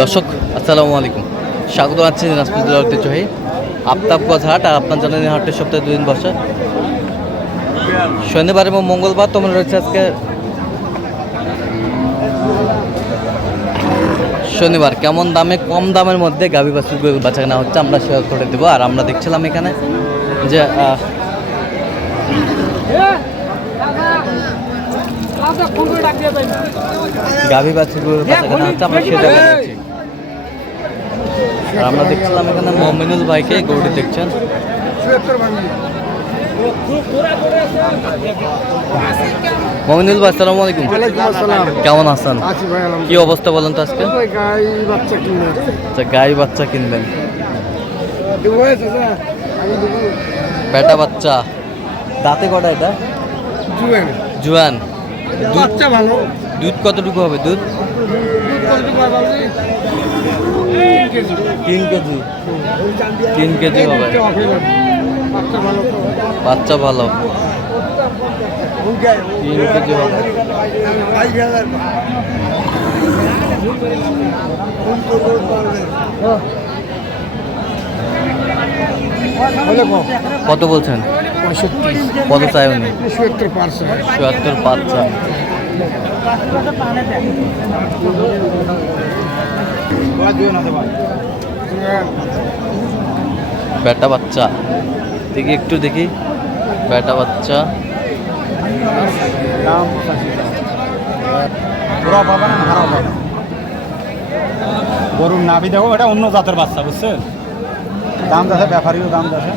দর্শক, আসসালামু আলাইকুম। স্বাগত আছি দিনাজপুর জেলার ঐতিহ্যবাহী আফতাবগঞ্জ হাট আর আপনার জানেন হাটের সপ্তাহে দুদিন বসে। শনিবার এবং মঙ্গলবার তোমরা রয়েছে আজকে শনিবার। কেমন দামে, কম দামের মধ্যে গাভী বাছুর বাচ্চা কেনা হচ্ছে আমরা শেয়ার করে দেবো। আর আমরা দেখছিলাম এখানে যে গাভী বাছুর বাচ্চা কেনা হচ্ছে, আমরা সেটা আর আমরা দেখছিলাম এখানে মমিনুল ভাইকে গরুটি দেখছেন। মমিনুল ভাই আসসালামু আলাইকুম। কেমন আছেন? কি অবস্থা বলেন তো আজকে? গাই বাচ্চা আচ্ছা গাই বাচ্চা কিনবেন। বেটা বাচ্চা। দাঁতে কটা এটা? জুয়েন। দুধ কতটুকু হবে দুধ দুধ কতটুকু হয় বাবুজি? তিন কেজি। তিন কেজি হবে। বাচ্চা ভালো। তিন কেজি হবে। কত বলছেন? কত চাই উনি? চুয়াত্তর পাঁচ চাই বেটা বাচ্চা। দেখি একটু দেখি। বেটা বাচ্চা। গরুর নাভি দেখো এটা অন্য জাতের বাচ্চা বুঝছেন দাম দেখে ব্যাপারীও দাম দেখে।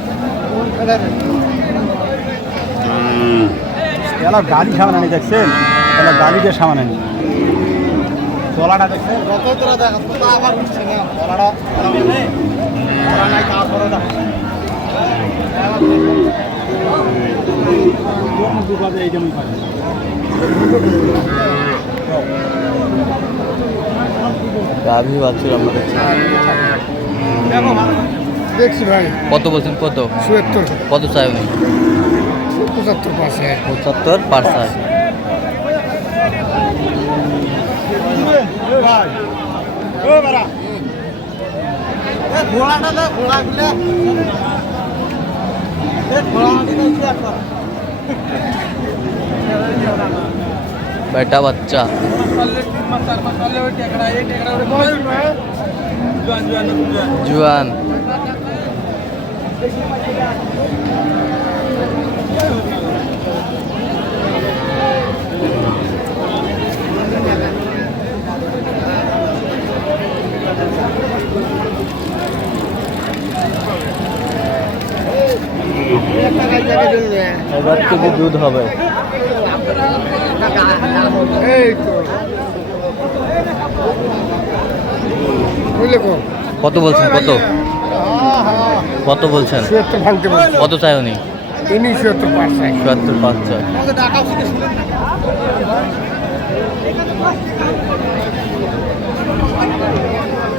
গাড়ি সামনে আনি দেখছেন? এলা গাড়ি আনি তলাটা যত তোরা দেখা আবার উঠছে না? তলাটা তলা নাই তারপরে ওটা এই জন্যই পাবে গাভী বাছুর আমরা দেখছি দেখছি ভাই। কত বলছেন কত? সত্তর। কত চাই উনি? পঁচাত্তর পার্সেন্ট পঁচাত্তর পার চাই বেটা বাচ্চা জুয়ান এবার থেকে দুধ হবে। কত বলছেন? কত? কত বলছেন? কত চাই উনি? সত্তর চুয়াত্তর পাঁচ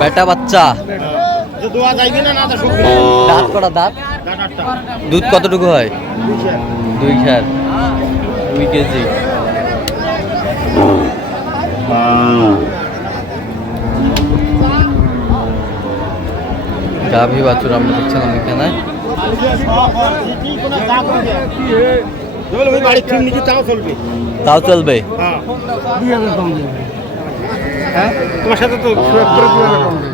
বেটা বাচ্চা। দাঁত কটা দাঁত? দুধ কতটুকু হয়? দুই খার। দুই কেজি। গাভী বাছুর আমরা দেখছিলাম এখানে। তাও চলবে। দেবে হ্যাঁ। তোমার সাথে তো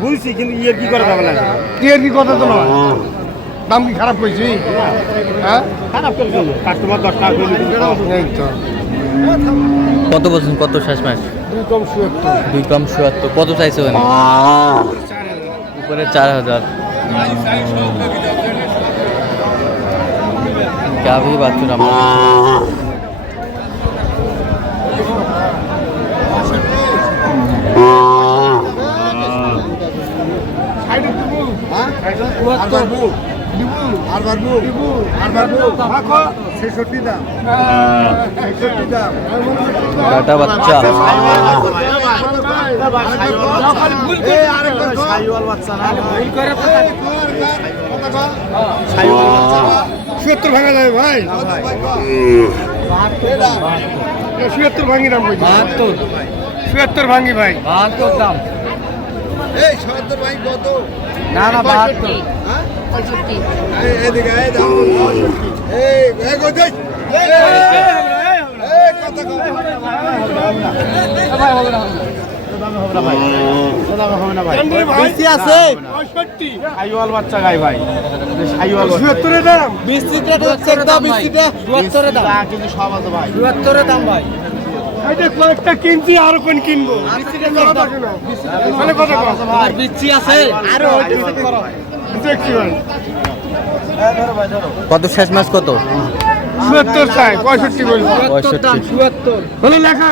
বুঝছি কিন্তু ইয়ে কি করা যাবে না? কি কি কথা তো নয়। দাম কি খারাপ করেছি হ্যাঁ? খারাপ কাস্টমার দশ টাকা কত বলছেন? কত শেষ মাস দুই কম সত্তর। দুই কম কত চাইছে ওখানে? উপরে চার হাজার। গাভী বাচ্চুরা কাটা বাচ্চা। বাচ্চা। না সত্তর ভাঙা যাবে ভাই সত্তর ভাঙি দাম বলছি সত্তর ভাঙি ভাই বাহাত্তর দাম এই সত্তর ভাঙি কত না না বাহাত্তর পঁয়ষট্টি কত কয়েকটা কিনছি আরও কোন কিনবো? মানে শেষ মাস কত? সত্তর চাই পঁয়ষট্টি বলব পঁয়ষট্টি। চুয়াত্তর হলো লেখা।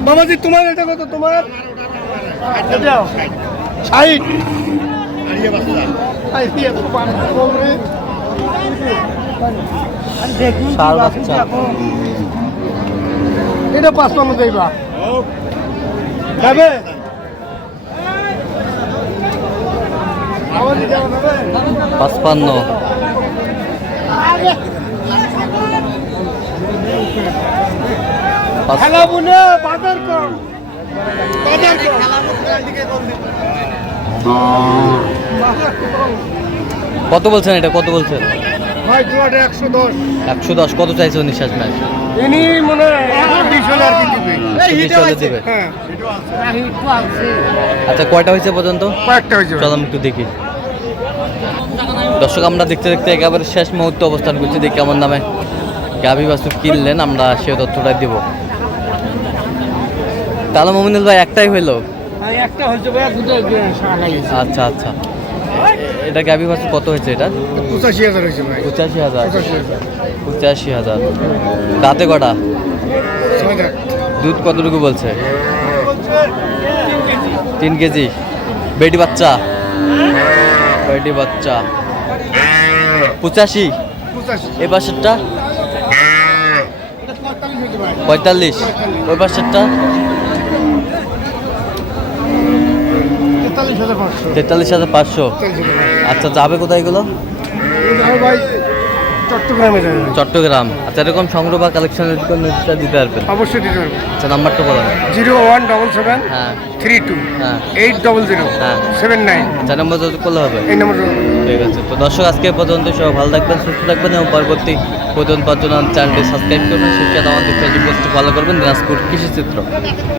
বাবাজি তোমার এটা কত? তোমার? ষাট। এটা পাঁচপান্ন দেইবা যাবে বাবাজি যাবে পাঁচপান্ন। পাঁচ- খেলা বুনে বাজার কম বাজার কত বলছেন এটা? কত বলছেন? ভাই একশো দশ। একশো দশ। কত চাইছে নিঃশ্বাস ম্যাচ ইনি মনে হয় দিবে। হ্যাঁ। আচ্ছা কয়টা হয়েছে পর্যন্ত? কয়েকটা হয়েছে। চল আমি একটু দেখি। দর্শক আমরা দেখতে দেখতে একেবারে শেষ মুহূর্তে অবস্থান করছি। দেখি কেমন দামে গাভী বাস্তু কিনলেন আমরা সে তথ্যটা দিব। তাহলে মমিনুল ভাই একটাই হইল? দুটো আচ্ছা আচ্ছা। এটা গাভী বাস্তু কত হয়েছে এটা? পঁচাশি হাজার হয়েছে পঁচাশি হাজার। পঁচাশি হাজার। দাঁতে কটা? দুধ কতটুকু বলছে? তিন কেজি। বেটি বাচ্চা? বেটি বাচ্চা। পঁচাশি? এই পাশেরটা? পঁয়তাল্লিশ। ওই পাশেরটা তেতাল্লিশ হাজার পাঁচশো। আচ্ছা যাবে কোথায় এগুলো? ভাই চট্টগ্রামে যাবে চট্টগ্রাম। আচ্ছা এরকম সংগ্রহ বা কালেকশনের জন্য দিতে পারবেন? অবশ্যই দিতে পারব। আচ্ছা নাম্বারটা বলেন জিরো ওয়ান ডবল সেভেন হ্যাঁ। থ্রি টু হ্যাঁ। এইট ডবল জিরো হ্যাঁ। Seven nine. চার নম্বর করলে হবে? এই নম্বর ঠিক আছে। তো দর্শক আজকে পর্যন্ত সবাই ভালো থাকবেন সুস্থ থাকবেন এবং পরবর্তী পর্যন্ত চ্যানেলটি সাবস্ক্রাইব করবেন। সুখ্যাত আমাদের ফেসবুক পোস্টটি ফলো করবেন। দিনাজপুর কৃষি চিত্র।